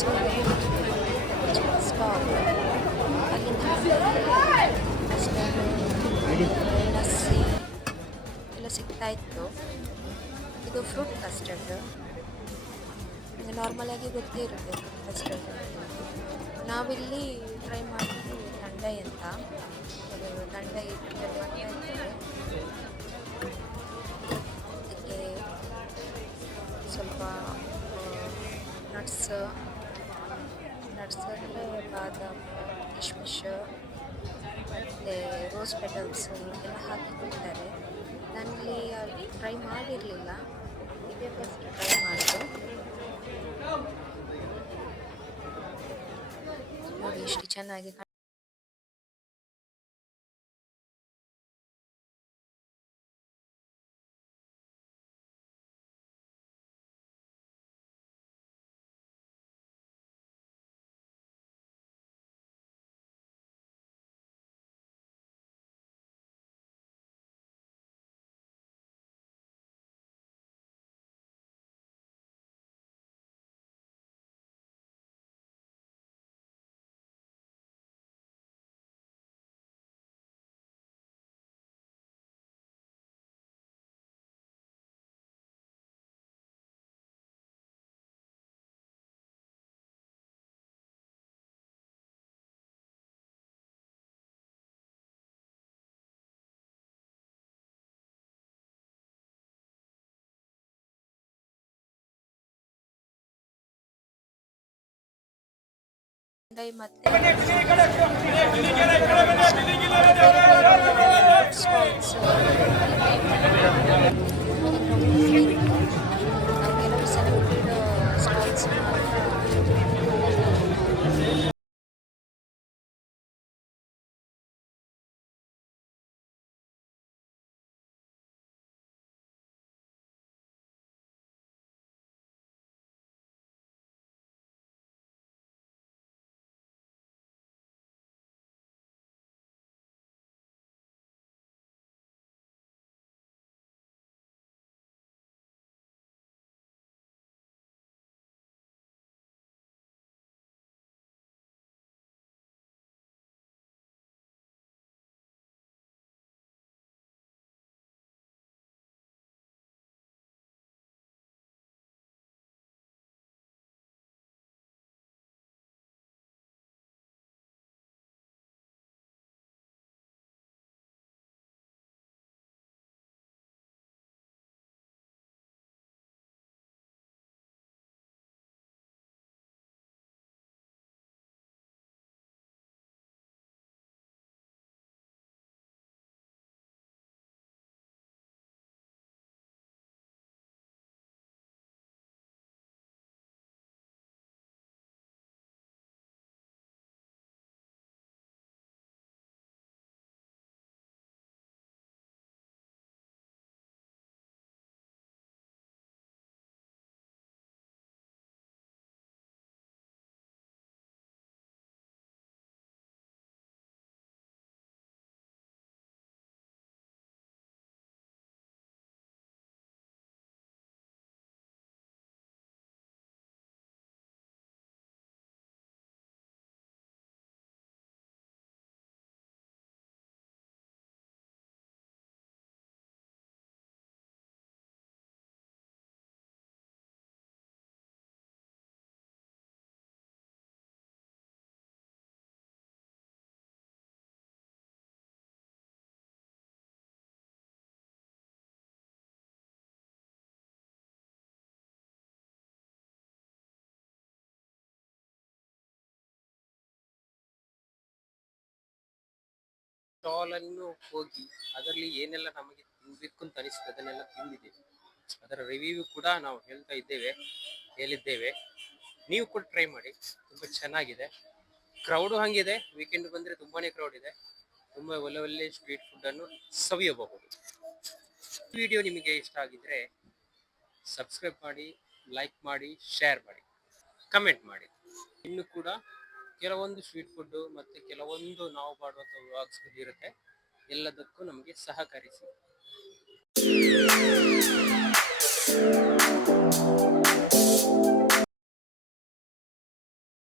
ಸ್ಟಾಲ್ ಲಸ್ಸಿ ಎಲ್ಲ ಸಿಗ್ತಾ ಇತ್ತು. ಇದು ಫ್ರೂಟ್ ಕಸ್ಟರ್ಡ್. ನಿಮಗೆ ನಾರ್ಮಲಾಗಿ ಗೊತ್ತೇ ಇರುತ್ತೆ ಫ್ರೂಟ್ ಕಸ್ಟರ್ಡ್. ನಾವಿಲ್ಲಿ ಟ್ರೈ ಮಾಡಿದ್ದು ದಂಡೈ ಅಂತ. ಅದು ದಂಡೈ ಪ್ರಿಪೇರ್ ಮಾಡ್ತಾ ಇದ್ದೇವೆ. ಅದಕ್ಕೆ ಸ್ವಲ್ಪ ನಟ್ಸ್ ಅಂದರೆ ಬಾದಾಮ್, ಕಿಶ್ಮಿಶ್ ಮತ್ತು ರೋಸ್ ಪೆಟಲ್ಸ್ ಎಲ್ಲ ಹಾಕಿ ಕೊಡ್ತಾರೆ. ನಾನಿಲ್ಲಿ ಅಲ್ಲಿ ಟ್ರೈ ಮಾಡಿರಲಿಲ್ಲ, ಇದೇ ಫಸ್ಟ್ ಟ್ರೈ ಮಾಡಿದ್ದು. ನೋಡಿ ಎಷ್ಟು ಚೆನ್ನಾಗಿ ದಂಡೈ ಮತ್ತು ಸ್ಟಾಲ್ಸ್ ಕೆಲವು ಸೆಲೆಕ್ಟೆಡ್ ಸ್ಟಾಲ್ಸ್ ಮಾತ್ರ. ಸ್ಟಾಲ್ ಅನ್ನು ಹೋಗಿ ಅದರಲ್ಲಿ ಏನೆಲ್ಲ ನಮಗೆ ತಿನ್ಬೇಕು ಅಂತ ಅನಿಸ್ತದೆ ಅದನ್ನೆಲ್ಲ ತಿಂದಿದ್ದೇವೆ. ಅದರ ರಿವ್ಯೂ ಕೂಡ ನಾವು ಹೇಳಿದ್ದೇವೆ. ನೀವು ಕೂಡ ಟ್ರೈ ಮಾಡಿ, ತುಂಬಾ ಚೆನ್ನಾಗಿದೆ. ಕ್ರೌಡು ಹಂಗಿದೆ, ವೀಕೆಂಡ್ ಬಂದ್ರೆ ತುಂಬಾನೇ ಕ್ರೌಡ್ ಇದೆ. ತುಂಬಾ ಒಳ್ಳೆ ಒಳ್ಳೆ ಸ್ಟ್ರೀಟ್ ಫುಡ್ ಅನ್ನು ಸವಿಯಬಹುದು. ವಿಡಿಯೋ ನಿಮಗೆ ಇಷ್ಟ ಆಗಿದ್ರೆ ಸಬ್ಸ್ಕ್ರೈಬ್ ಮಾಡಿ, ಲೈಕ್ ಮಾಡಿ, ಶೇರ್ ಮಾಡಿ, ಕಮೆಂಟ್ ಮಾಡಿ. ಇನ್ನು ಕೂಡ ಕೆಲವೊಂದು ಸ್ವೀಟ್ ಫುಡ್ ಮತ್ತೆ ಕೆಲವೊಂದು ನಾವು ಮಾಡುವಂಥ ವ್ಲಾಗ್ಸ್ ಇರುತ್ತೆ, ಎಲ್ಲದಕ್ಕೂ ನಮಗೆ ಸಹಕರಿಸಿ.